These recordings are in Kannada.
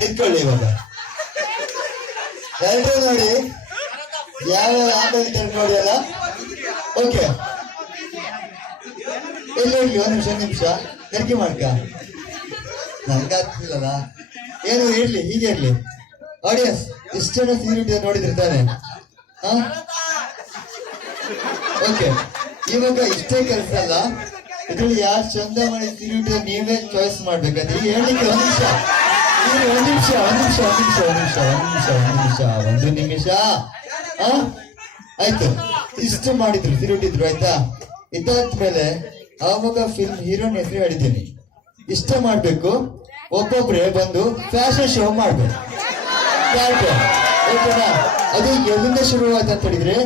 ನಿಂತ್ಕೊಳ್ಳಿ ಇವಾಗ ಎಲ್ರು ನೋಡಿ ಯಾವ ನೋಡಿ ಅಲ್ಲ. ಓಕೆ ಎಲ್ಲಿ ಹೋಗ್ಲಿ ಒಂದ್ ನಿಮಿಷ ನೆನಕಿ ಮಾಡ್ಕ ನನ್ಗಾಗ್ತಿಲ್ಲಲ್ಲ ಏನು ಇರ್ಲಿ ಹೀಗೆ ಇರ್ಲಿ. ಆಡಿಯನ್ಸ್ ಇಷ್ಟೆಲ್ಲ ಸೀರಿಟಿ ನೋಡಿದಿರ್ತಾನೆ. ಓಕೆ ಇವಾಗ ಇಷ್ಟೇ ಕೆಲಸ ಅಲ್ಲ, ಇದ್ರಲ್ಲಿ ಯಾವ ಚಂದ ಮಾಡಿ ಸೀರಿಟಿ ನೀವೇ ಚಾಯ್ಸ್ ಮಾಡ್ಬೇಕಂದ್ರೆ ಹೇಳಲಿಕ್ಕೆ ಒಂದು ನಿಮಿಷ ಆಯ್ತು. ಇಷ್ಟು ಮಾಡಿದ್ರು ತಿರುಟಿದ್ರು ಆಯ್ತಾ. ಇದಾದ್ಮೇಲೆ ಆವಾಗ ಫಿಲ್ಮ್ ಹೀರೋನ್ ಹೆಸರು ಹೇಳಿದ್ದೀನಿ. ಇಷ್ಟ ಮಾಡ್ಬೇಕು, ಒಬ್ಬೊಬ್ರೆ ಬಂದು ಫ್ಯಾಷನ್ ಶೋ ಮಾಡ್ಬೇಕು. ಓಕೆನಾ? ಅದು ಎಲ್ಲಿಂದ ಶುರುವಾಯ್ತು ಅಂತ ಹೇಳಿದ್ರೆ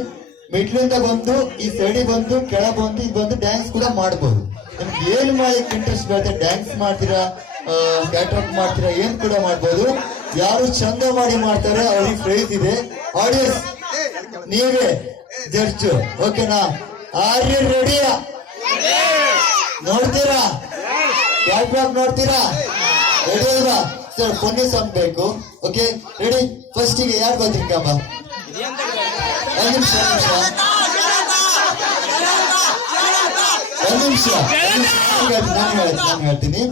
ಮಿಡ್ಲಿಂದ ಬಂದು ಈ ಸೈಡಿ ಬಂದು ಕೆಳ ಬಂದು ಇದು ಬಂದು ಡ್ಯಾನ್ಸ್ ಕೂಡ ಮಾಡ್ಬೋದು. ನಿಮ್ಗೆ ಏನ್ ಮಾಡಕ್ಕೆ ಇಂಟ್ರೆಸ್ಟ್ ಬರುತ್ತೆ, ಡ್ಯಾನ್ಸ್ ಮಾಡ್ತೀರಾ, ಕ್ಯಾಟ್ರಾಕ್ ಮಾಡ್ತೀರಾ, ಏನ್ ಕೂಡ ಮಾಡ್ಬೋದು. ಯಾರು ಚಂದ ಮಾಡಿ ಮಾಡ್ತಾರೆ ಅವ್ರಿಗೆ ಪ್ರೈಸ್ ಇದೆ. ಆಡಿಯನ್ಸ್ ನೀವೇ ಜಡ್ಜ್. ಓಕೆನಾ? Are you ready? ನೋಡ್ತೀರಾ? ಕ್ಯಾಟ್ರಾಕ್ ನೋಡ್ತೀರಾ? ರೆಡಿ ಅಲ್ವಾ ಸರ್? ಪೊನ್ನಿ ಸಾಂಗ್ ಬೇಕು. Okay ready? ಫಸ್ಟಿಗೆ ಯಾರು ಬರ್ತೀನಿ ಕಂಬ? ಒಂದ್ ನಿಮಿಷ ನಾನು ಹೇಳ್ತೀನಿ.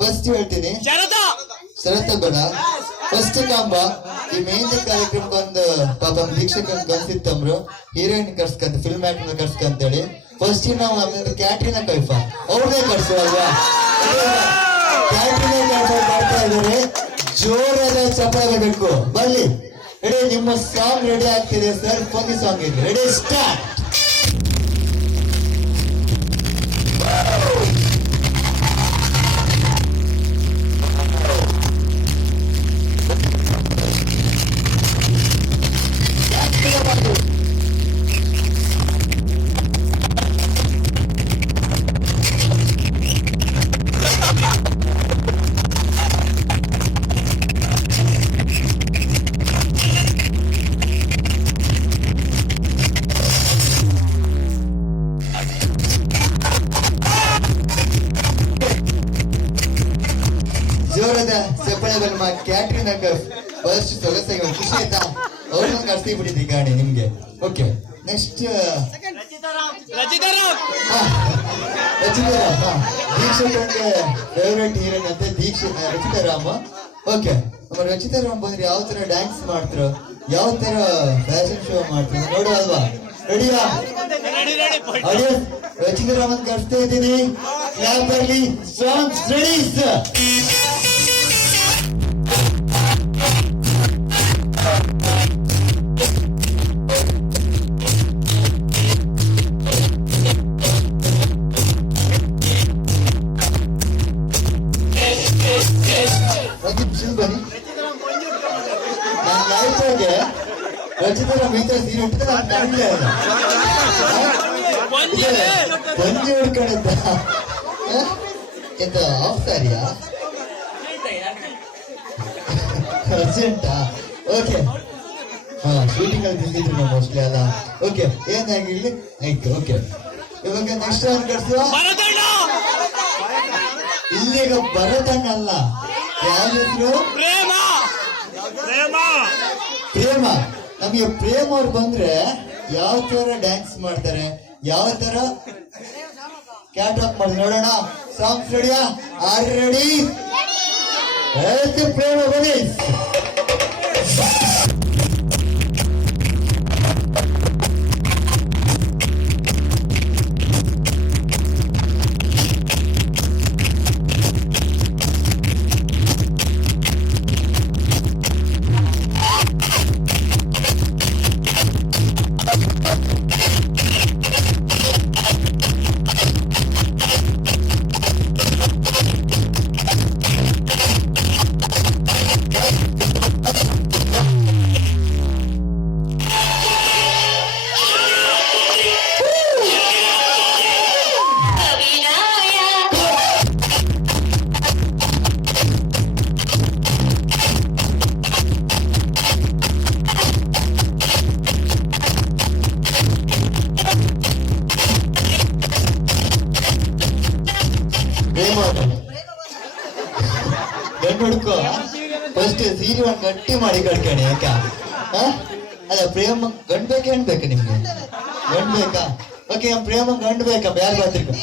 ಫಸ್ಟ್ ಹೇಳ್ತೀನಿ ಶರತ್ ಬೇಡ. ಫಸ್ಟ್ ಕಾಂಬ ಈ ಮೆಹಂದಿ ಕಾರ್ಯಕ್ರಮಕ್ಕೆ ಒಂದು ಪಾಪ ವೀಕ್ಷಕ ಕನ್ಸಿತ್ತಂಬ್ರು ಹೀರೋಯಿನ್ ಕರ್ಸ್ಕಂತ ಫಿಲ್ಮ್ ಆಕ್ಟರ್ ಕರ್ಸ್ಕಂತೇಳಿ ಫಸ್ಟ್ ನಾವು ನಮ್ದು ಕ್ಯಾಟ್ರಿನಾ ಕೈಫ ಅವ್ರನ್ನೇ ಕರ್ಸುವಲ್ವಾ? ಕ್ಯಾಟ್ರಿನಾ ಕೈಫ ಮಾಡ್ತಾ ಇದ್ದಾರೆ. ಜೋರಾದ ಚಪ್ಪಾಳೆ ಬೇಕು. ಬನ್ನಿ ರೆಡಿ? ನಿಮ್ಮ ಸಾಂಗ್ ರೆಡಿ ಆಗ್ತಿದೆ ಸರ್. ಪೊಂಗಿ ಸಾಂಗ್ ಇದೆ. Ready start. ಜೋರದ ಚಪ್ಪಳೆ ಬನ್ಮ ಕ್ಯಾಟ್ರಿನಾ ಕೈಫ್ ಫಸ್ಟ್ ಸೊಗಸಾಗಿ ಒಂದು ಖುಷಿ ಆಯ್ತಾ? ಅವ್ರನ್ನ ಕರ್ಸಿ ಬಿಟ್ಟಿದ್ರಿ ಗಾಡಿ ನಿಮ್ಗೆ. Okay next Rachita Ram. ದೀಕ್ಷಿತಂಗೆ ಫೇವ್ರೇಟ್ ಹೀರೋಯಿನ್ ಅಂತ ರಚಿತಾ ರಾಮ್. ಓಕೆ ರಚಿತಾ ರಾಮ್ ಬಂದ್ರೆ ಯಾವ ತರ ಡ್ಯಾನ್ಸ್ ಮಾಡ್ತಾರೋ, ಯಾವ ತರ ಫ್ಯಾಷನ್ ಶೋ ಮಾಡ್ತಾರೋ ನೋಡು ಅಲ್ವಾ? ರೆಡಿಯಾ? ರಚಿತಾ ರಾಮನ್ ಕರ್ಸ್ತಾ ಇದ್ದೀನಿ. ಕ್ಲಾಪ್ ಬರಲಿ. Song ready sir. ಕಂಡ್ಲೆ ಇಲ್ಲ. ಬಂಜಿ ಹಿಡ್ಕೊಂಡಿದ್ದ ಎಂತ ಆಫ್ ಸಾರಿಯಾ ಅರ್ಜೆಂಟಾ? ಓಕೆ ಹಾ ಶೂಟಿಂಗ್ ಅಲ್ಲಿ ಬಿದ್ದಿದ್ರು ನಾವು ಮೋಸ್ಟ್ಲಿ ಅಲ್ಲ. ಓಕೆ ಏನಾಗಿರ್ಲಿ ಆಯ್ತು. ಓಕೆ ಇವಾಗ ನೆಕ್ಸ್ಟ್ ರೌಂಡ್ ಕಟ್ಸುವ. ಇಲ್ಲಿಗ ಭರತಣ್ಣ ಅಲ್ಲ, ಯಾವ ಹೆಸರು? ಪ್ರೇಮ. ನಮಗೆ ಪ್ರೇಮ್ ಅವ್ರು ಬಂದ್ರೆ ಯಾವ ತರ ಡ್ಯಾನ್ಸ್ ಮಾಡ್ತಾರೆ, ಯಾವ ತರ ಕ್ಯಾಟ್ ವಾಕ್ ಮಾಡಿ ನೋಡೋಣ. ಸಾಂಗ್ಸ್ ರೆಡಿಯಾ? Are ready? ಪ್ರೇಮ ಬನ್ನಿ. ಗಂಡು ಹುಡ್ಕೋ ಫಸ್ಟ್ ಸೀರೆ ಒಂದು ಗಟ್ಟಿ ಮಾಡಿ ಕಟ್ಕಣಿ ಯಾಕ? ಅಲ್ಲ ಪ್ರೇಮ ಗಂಡ್ ಬೇಕಾ ಹೆಣ್ ಬೇಕಾ ನಿಮ್ಗೆ? ಗಂಡ್ ಬೇಕಾ? ಓಕೆ ಪ್ರೇಮ ಗಂಡ್ ಬೇಕಾ? ಯಾರು ಬರ್ತೀರಿ?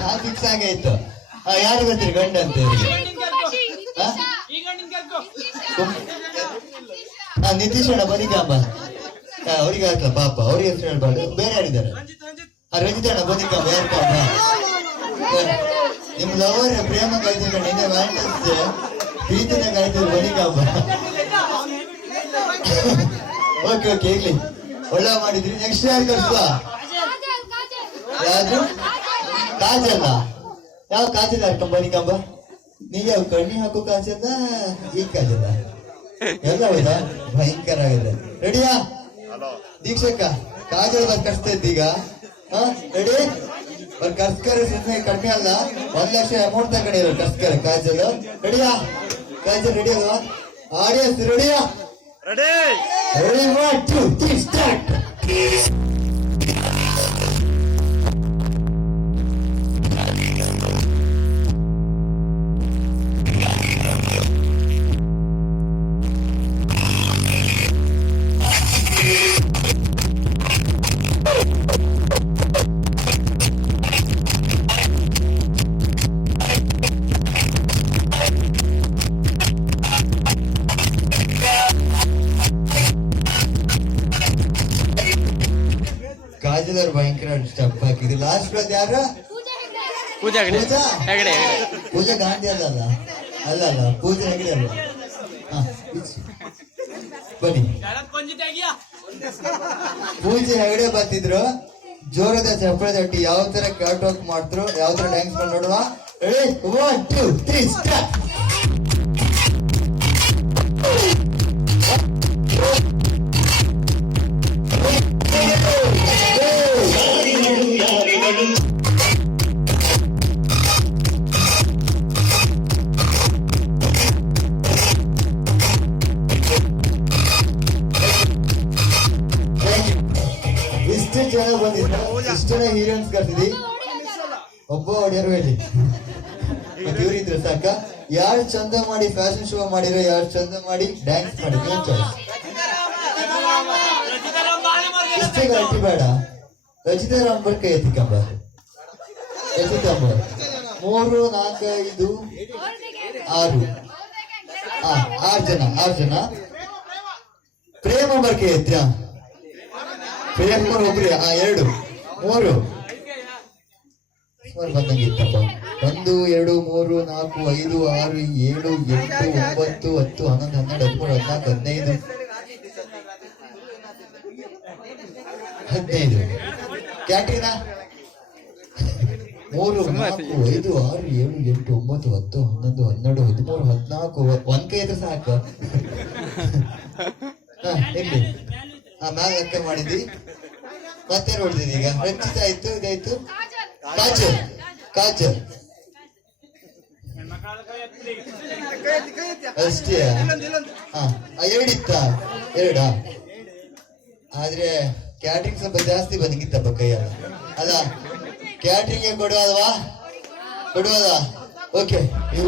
ನಾ ಫಿಕ್ಸ್ ಆಗೈತು. ಯಾರು ಬರ್ತೀರಿ ಗಂಡ ಅಂತ ಹೇಳಿ? ನಿತೀಶ್ ಅಣ್ಣ ಬನ್ನಿಕಾಂಬ. ಅವ್ರಿಗೆ ಹಾಕ್ಲ ಪಾಪ, ಅವ್ರಿಗೆ ಹೆಸರು ಹೇಳ್ಬಾರ್ದು. ಬೇರೆ ಯಾರಿದ್ದಾರೆ? ರಂಜಿತ್ ಅಣ್ಣ ಬನ್ನಿಕಾಂಬ. ಯಾರು ಕಾಂಬ? ನಿಮ್ ಲವರ್ ಪ್ರೇಮ ಕಾಯ್ತಿರ್ಕೊಂಡು ನಿನ್ನೆ ವ್ಯಾಲೆಂಟೈನ್ಸ್ ಪ್ರೀತಿನ ಕಾಯ್ತಿದ್ರು ಬನ್ನಿಕಾಂಬ. ಓಕೆ ಓಕೆ ಇರ್ಲಿ, ಒಳ್ಳೆ ಮಾಡಿದ್ರಿ. ನೆಕ್ಸ್ಟ್ ಯಾರು ಕಳ್ಸುವ? ಯಾರು? ಕಾಜಲ್ಲ. ಯಾವ ಕಾಜಲ್ ಹಾಕೊಂಡ್ ಬನ್ನಿಕಾಂಬ? ನೀವ್ ಯಾವ ಕಣ್ಣಿ ಹಾಕೋ ಕಾಜಲ್ಲ, ಈಗ ಕಾಜಲ್ಲ ಎಲ್ಲ ಹೌದಾ? ಭಯಂಕರ ಆಗಿದೆ. ರೆಡಿಯಾ ದೀಕ್ಷಕ್ಕ? ಕಾಜಲ್ ಬಂದ್ ಕಟ್ಸ್ತಾ ಇದ್ದೀಗ. ರೆಡಿ? ಅವ್ರು ಕರ್ಸ್ಕರ ಸುಮ್ಮನೆ ಕಡಿಮೆ ಅಲ್ಲ, 1 ಲಕ್ಷ ಅಮೌಂಟ್ ತಗೊಂಡಿರೋ ಕರ್ಸ್ಕರ ಕಾಜಲ್. ರೆಡಿಯಾ? ಕಾಜಲ್ ರೆಡಿ ಅಲ್ವಾ? ಆಡಿಯನ್ಸ್ ರೆಡಿಯಾ? Ready 1 2 3 start. ಕಾಜಲ್ ಭಯಂಕರ ಸ್ಟೆಪ್ ಹಾಕಿದ್ರು. ಲಾಸ್ಟ್ ಯಾರು? ಪೂಜಾ ಗಾಂಧಿ ಅಲ್ಲ ಅಲ್ಲ ಪೂಜಾ ಹೆಗಡೆ ಅಲ್ವಾ? ಬನ್ನಿ ಪೂಜೆ ಹೆಗಡೆ ಬರ್ತಿದ್ರು. ಜೋರದ ಚಪ್ಪಳ ತಟ್ಟಿ ಯಾವ ತರ ಕ್ಯಾಟ್ ವಾಕ್ ಮಾಡ್ತಿದ್ರು, ಯಾವ ತರ ಡ್ಯಾನ್ಸ್ ಮಾಡಿ ನೋಡುವ. 1 2 3 ಸ್ಟಾರ್ಟ್. ಇಷ್ಟು ಜನ ಬಂದಿದ್ರು, ಇಷ್ಟು ಜನ ಹೀರೋಯಿನ್ಸ್ ಕರ್ತಿದ್ವಿ. ಒಬ್ಬ ಹೊಡೆಯರು ಹೇಳಿ ಮತ್ತೆ ಇವ್ರಿದ್ರು ಸಾಕ. ಯಾರು ಚಂದ ಮಾಡಿ ಫ್ಯಾಷನ್ ಶೋ ಮಾಡಿರೋ, ಯಾರು ಚಂದ ಮಾಡಿ ಡ್ಯಾನ್ಸ್ ಮಾಡಿದ್ರು ಇಷ್ಟೇ ಗಟ್ಟಿ ಬೇಡ. ರಚಿತಾ ರಾಮ್ಬರ್ ಕೈ ಎತ್ತಿಕಂಬ. ಎತ್ತಿಕಂಬ 3 4 5 6 ಜನ. ಪ್ರೇಮ ಬರ್ಕೆ ಎತ್ತ್ಯಾ? ಪ್ರೇಮ ಒಬ್ರಿ 2 3 ಬಂದಂಗಿತ್ತಪ್ಪ. 1 2 3 4 5 6 7 8 9 10 11 12 13 14 15 ಕ್ಯಾಟ್ರಿನಾ 3 4 5 6 7 8 9 10 11 12 13 14 ಒಂದ್ ಕೈ ಇದ್ರೆ ಸಾಕು. ಇರ್ಲಿ ಮ್ಯಾಗ ಅಕ್ಕ ಮಾಡಿದ್ವಿ. ಮತ್ತೆ ನೋಡಿದೀನಿ ಈಗ ರಂಜಿತ ಆಯ್ತು, ಇದಾಯ್ತು, ಕಾಜಲ್ ಕಾಜಲ್ ಅಷ್ಟೇ. ಹಾ ಎರಡಿತ್ತ, ಎರಡಾ? ಆದ್ರೆ ಕ್ಯಾಟ್ರಿಂಗ್ ಸ್ವಲ್ಪ ಜಾಸ್ತಿ ಬಂದಿತ್ತಪ್ಪ ಕೈಯಲ್ಲ. ಅಲ್ಲ ಕ್ಯಾಟ್ರಿಂಗ್ ಕೊಡುವಲ್ವಾ? ಕೊಡುವಲ್ಲ. ಓಕೆ.